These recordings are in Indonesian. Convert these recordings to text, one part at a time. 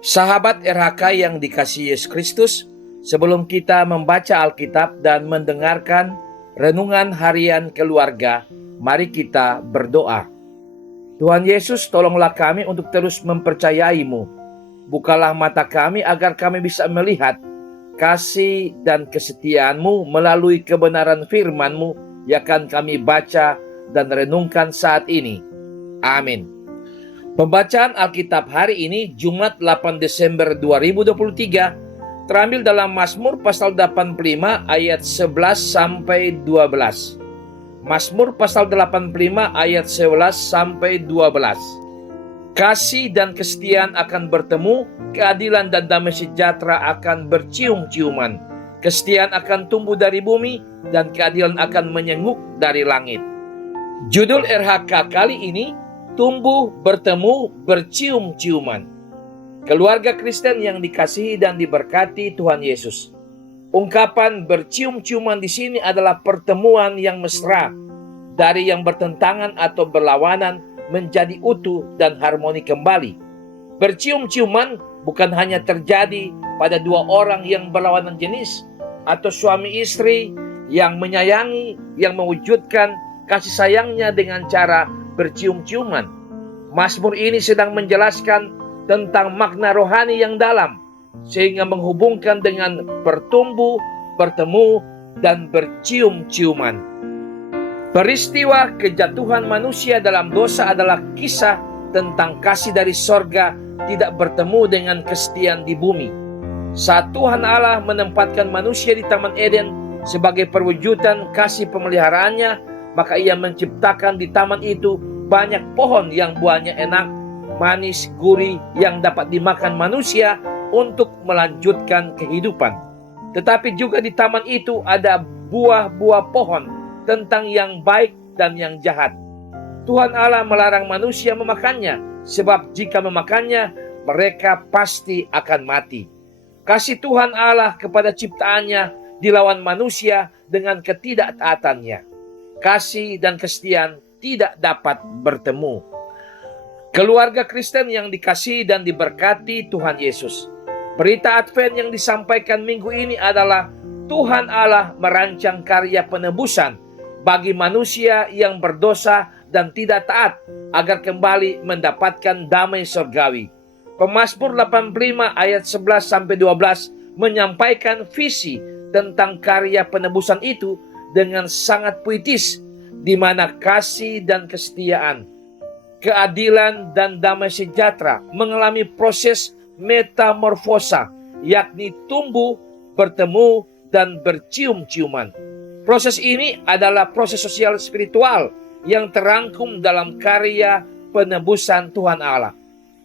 Sahabat RHK yang dikasihi Yesus Kristus, sebelum kita membaca Alkitab dan mendengarkan renungan harian keluarga, mari kita berdoa. Tuhan Yesus, tolonglah kami untuk terus mempercayai-Mu. Bukalah mata kami agar kami bisa melihat kasih dan kesetiaan-Mu melalui kebenaran firman-Mu yang akan kami baca dan renungkan saat ini. Amin. Pembacaan Alkitab hari ini, Jumat 8 Desember 2023, terambil dalam Mazmur pasal 85 ayat 11 sampai 12. Mazmur pasal 85 ayat 11 sampai 12. Kasih dan kesetiaan akan bertemu, keadilan dan damai sejahtera akan bercium-ciuman. Kesetiaan akan tumbuh dari bumi dan keadilan akan menyenguk dari langit. Judul RHK kali ini, tumbuh, bertemu, bercium-ciuman. Keluarga Kristen yang dikasihi dan diberkati Tuhan Yesus. Ungkapan bercium-ciuman di sini adalah pertemuan yang mesra, dari yang bertentangan atau berlawanan menjadi utuh dan harmoni kembali. Bercium-ciuman bukan hanya terjadi pada dua orang yang berlawanan jenis, atau suami istri yang menyayangi, yang mewujudkan kasih sayangnya dengan cara bercium-ciuman. Mazmur ini sedang menjelaskan tentang makna rohani yang dalam, sehingga menghubungkan dengan bertumbuh, bertemu, dan bercium-ciuman. Peristiwa kejatuhan manusia dalam dosa adalah kisah tentang kasih dari sorga tidak bertemu dengan kesetiaan di bumi. Saat Tuhan Allah menempatkan manusia di Taman Eden sebagai perwujudan kasih pemeliharaannya, maka Ia menciptakan di taman itu banyak pohon yang buahnya enak, manis, gurih yang dapat dimakan manusia untuk melanjutkan kehidupan. Tetapi juga di taman itu ada buah-buah pohon tentang yang baik dan yang jahat. Tuhan Allah melarang manusia memakannya, sebab jika memakannya, mereka pasti akan mati. Kasih Tuhan Allah kepada ciptaannya dilawan manusia dengan ketidaktaatannya. Kasih dan kesetiaan tidak dapat bertemu. Keluarga Kristen yang dikasihi dan diberkati Tuhan Yesus. Berita Advent yang disampaikan minggu ini adalah Tuhan Allah merancang karya penebusan bagi manusia yang berdosa dan tidak taat agar kembali mendapatkan damai surgawi. Pemazmur 85 ayat 11 sampai 12 menyampaikan visi tentang karya penebusan itu dengan sangat puitis, di mana kasih dan kesetiaan, keadilan dan damai sejahtera mengalami proses metamorfosa, yakni tumbuh, bertemu, dan bercium-ciuman. Proses ini adalah proses sosial spiritual yang terangkum dalam karya penebusan Tuhan Allah.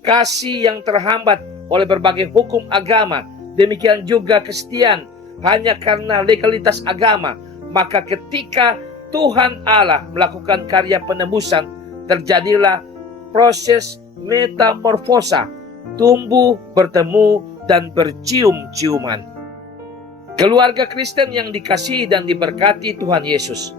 Kasih yang terhambat oleh berbagai hukum agama, demikian juga kesetiaan hanya karena legalitas agama. Maka ketika Tuhan Allah melakukan karya penebusan, terjadilah proses metamorfosa, tumbuh, bertemu, dan bercium-ciuman. Keluarga Kristen yang dikasihi dan diberkati Tuhan Yesus.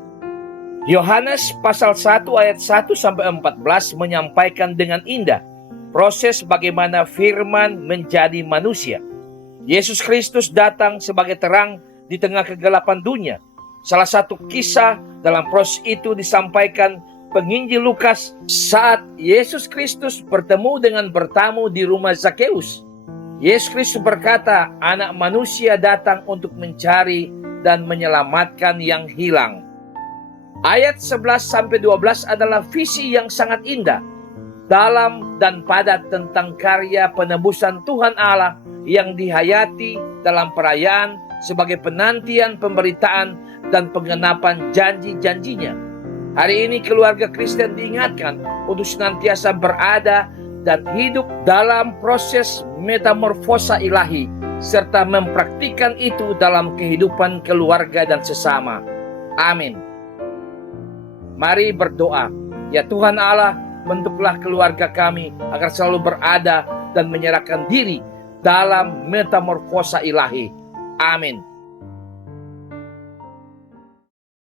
Yohanes pasal 1 ayat 1 sampai 14 menyampaikan dengan indah proses bagaimana firman menjadi manusia. Yesus Kristus datang sebagai terang di tengah kegelapan dunia. Salah satu kisah dalam proses itu disampaikan penginjil Lukas saat Yesus Kristus bertemu dengan bertamu di rumah Zakeus. Yesus Kristus berkata, Anak Manusia datang untuk mencari dan menyelamatkan yang hilang. Ayat 11 sampai 12 adalah visi yang sangat indah, dalam dan padat tentang karya penebusan Tuhan Allah yang dihayati dalam perayaan sebagai penantian pemberitaan dan penggenapan janji-janjinya. Hari ini keluarga Kristen diingatkan untuk senantiasa berada dan hidup dalam proses metamorfosa ilahi, serta mempraktikkan itu dalam kehidupan keluarga dan sesama. Amin. Mari berdoa. Ya Tuhan Allah, bentuklah keluarga kami agar selalu berada dan menyerahkan diri dalam metamorfosa ilahi. Amin.